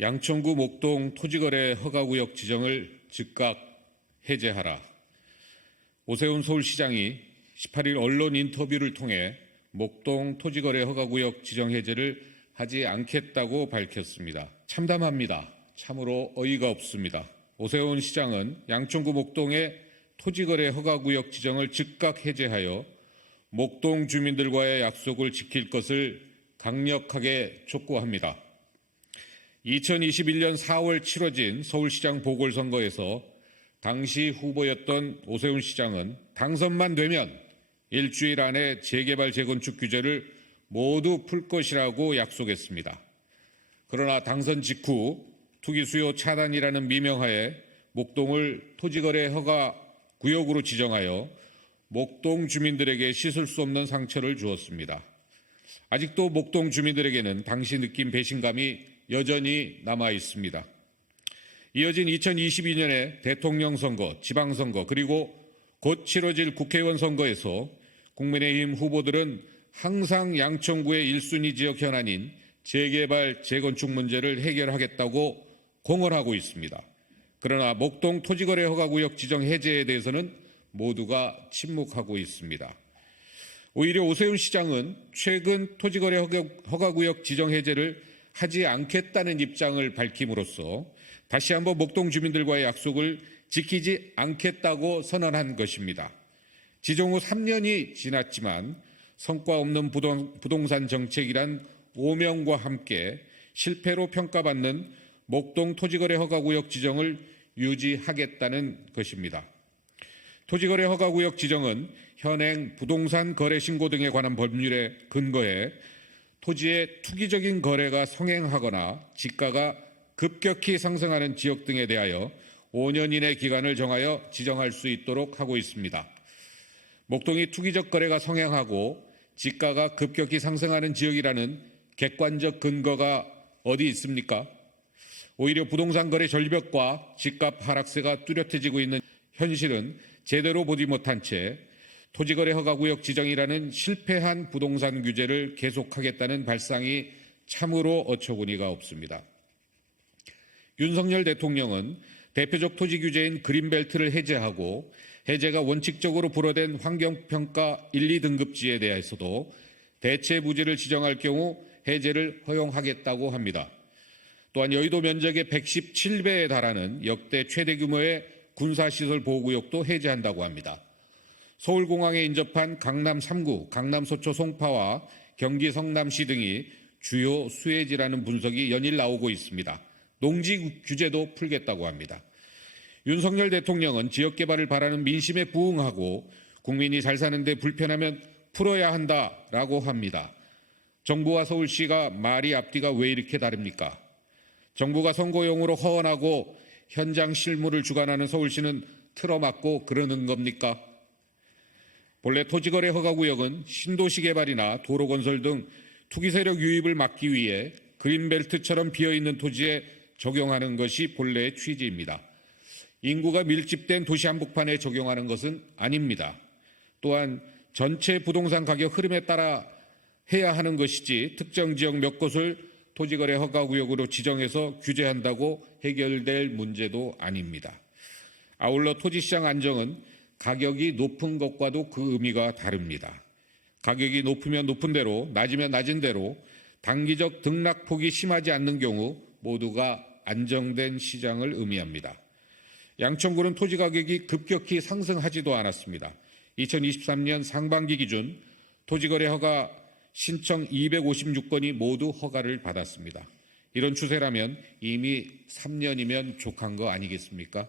양천구 목동 토지거래 허가구역 지정을 즉각 해제하라. 오세훈 서울시장이 18일 언론 인터뷰를 통해 목동 토지거래 허가구역 지정 해제를 하지 않겠다고 밝혔습니다. 참담합니다. 참으로 어이가 없습니다. 오세훈 시장은 양천구 목동의 토지거래 허가구역 지정을 즉각 해제하여 목동 주민들과의 약속을 지킬 것을 강력하게 촉구합니다. 2021년 4월 치러진 서울시장 보궐선거에서 당시 후보였던 오세훈 시장은 당선만 되면 일주일 안에 재개발 재건축 규제를 모두 풀 것이라고 약속했습니다. 그러나 당선 직후 투기 수요 차단이라는 미명하에 목동을 토지거래 허가 구역으로 지정하여 목동 주민들에게 씻을 수 없는 상처를 주었습니다. 아직도 목동 주민들에게는 당시 느낀 배신감이 여전히 남아 있습니다. 이어진 2022년의 대통령 선거, 지방선거, 그리고 곧 치러질 국회의원 선거에서 국민의힘 후보들은 항상 양천구의 1순위 지역 현안인 재개발, 재건축 문제를 해결하겠다고 공언하고 있습니다. 그러나 목동 토지거래 허가구역 지정 해제에 대해서는 모두가 침묵하고 있습니다. 오히려 오세훈 시장은 최근 토지거래 허가구역 지정 해제를 하지 않겠다는 입장을 밝힘으로써 다시 한번 목동 주민들과의 약속을 지키지 않겠다고 선언한 것입니다. 지정 후 3년이 지났지만 성과 없는 부동산 정책이란 오명과 함께 실패로 평가받는 목동 토지거래 허가구역 지정을 유지하겠다는 것입니다. 토지거래 허가구역 지정은 현행 부동산 거래 신고 등에 관한 법률에 근거해 토지의 투기적인 거래가 성행하거나 지가가 급격히 상승하는 지역 등에 대하여 5년 이내 기간을 정하여 지정할 수 있도록 하고 있습니다. 목동이 투기적 거래가 성행하고 지가가 급격히 상승하는 지역이라는 객관적 근거가 어디 있습니까? 오히려 부동산 거래 절벽과 집값 하락세가 뚜렷해지고 있는 현실은 제대로 보지 못한 채 토지거래 허가구역 지정이라는 실패한 부동산 규제를 계속하겠다는 발상이 참으로 어처구니가 없습니다. 윤석열 대통령은 대표적 토지 규제인 그린벨트를 해제하고 해제가 원칙적으로 불어된 환경평가 1, 2등급지에 대해서도 대체 부지를 지정할 경우 해제를 허용하겠다고 합니다. 또한 여의도 면적의 117배에 달하는 역대 최대 규모의 군사시설 보호구역도 해제한다고 합니다. 서울공항에 인접한 강남 3구, 강남 서초 송파와 경기 성남시 등이 주요 수혜지라는 분석이 연일 나오고 있습니다. 농지 규제도 풀겠다고 합니다. 윤석열 대통령은 지역개발을 바라는 민심에 부응하고 국민이 잘 사는 데 불편하면 풀어야 한다라고 합니다. 정부와 서울시가 말이 앞뒤가 왜 이렇게 다릅니까? 정부가 선거용으로 허언하고 현장 실무를 주관하는 서울시는 틀어막고 그러는 겁니까? 본래 토지거래 허가구역은 신도시 개발이나 도로 건설 등 투기 세력 유입을 막기 위해 그린벨트처럼 비어있는 토지에 적용하는 것이 본래의 취지입니다. 인구가 밀집된 도시 한복판에 적용하는 것은 아닙니다. 또한 전체 부동산 가격 흐름에 따라 해야 하는 것이지 특정 지역 몇 곳을 토지거래 허가구역으로 지정해서 규제한다고 해결될 문제도 아닙니다. 아울러 토지시장 안정은 가격이 높은 것과도 그 의미가 다릅니다. 가격이 높으면 높은 대로, 낮으면 낮은 대로 단기적 등락폭이 심하지 않는 경우 모두가 안정된 시장을 의미합니다. 양천구는 토지 가격이 급격히 상승하지도 않았습니다. 2023년 상반기 기준 토지거래 허가 신청 256건이 모두 허가를 받았습니다. 이런 추세라면 이미 3년이면 족한 거 아니겠습니까?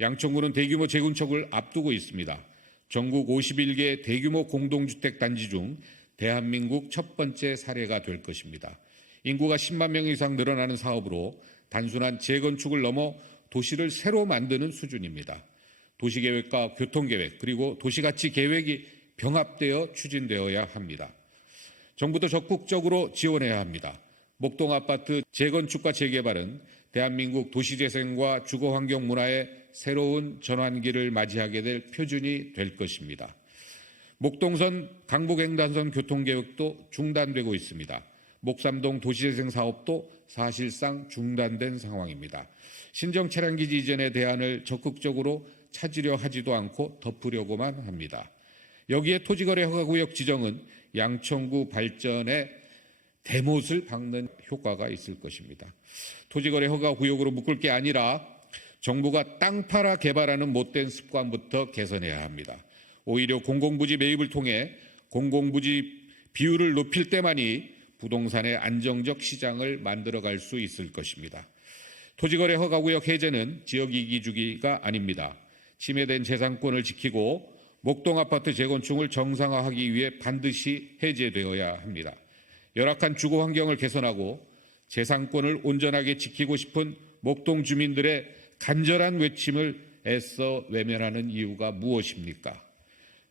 양천구는 대규모 재건축을 앞두고 있습니다. 전국 51개 대규모 공동주택 단지 중 대한민국 첫 번째 사례가 될 것입니다. 인구가 10만 명 이상 늘어나는 사업으로 단순한 재건축을 넘어 도시를 새로 만드는 수준입니다. 도시계획과 교통계획 그리고 도시가치 계획이 병합되어 추진되어야 합니다. 정부도 적극적으로 지원해야 합니다. 목동 아파트 재건축과 재개발은 대한민국 도시재생과 주거환경 문화의 새로운 전환기를 맞이하게 될 표준이 될 것입니다. 목동선, 강북횡단선 교통계획도 중단되고 있습니다. 목삼동 도시재생 사업도 사실상 중단된 상황입니다. 신정 차량기지 이전의 대안을 적극적으로 찾으려 하지도 않고 덮으려고만 합니다. 여기에 토지거래 허가구역 지정은 양천구 발전에 대못을 박는 효과가 있을 것입니다. 토지거래 허가구역으로 묶을 게 아니라 정부가 땅 팔아 개발하는 못된 습관부터 개선해야 합니다. 오히려 공공부지 매입을 통해 공공부지 비율을 높일 때만이 부동산의 안정적 시장을 만들어갈 수 있을 것입니다. 토지거래 허가구역 해제는 지역이기 주기가 아닙니다. 침해된 재산권을 지키고 목동아파트 재건축을 정상화하기 위해 반드시 해제되어야 합니다. 열악한 주거 환경을 개선하고 재산권을 온전하게 지키고 싶은 목동 주민들의 간절한 외침을 애써 외면하는 이유가 무엇입니까?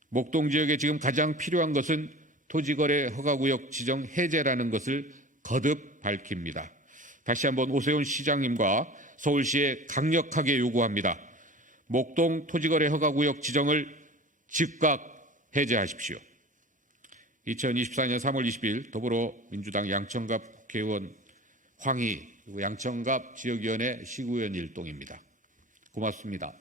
목동 지역에 지금 가장 필요한 것은 토지거래 허가구역 지정 해제라는 것을 거듭 밝힙니다. 다시 한번 오세훈 시장님과 서울시에 강력하게 요구합니다. 목동 토지거래 허가구역 지정을 즉각 해제하십시오. 2024년 3월 20일 더불어민주당 양천갑 국회의원 황희, 양천갑 지역위원회 시구의원 일동입니다. 고맙습니다.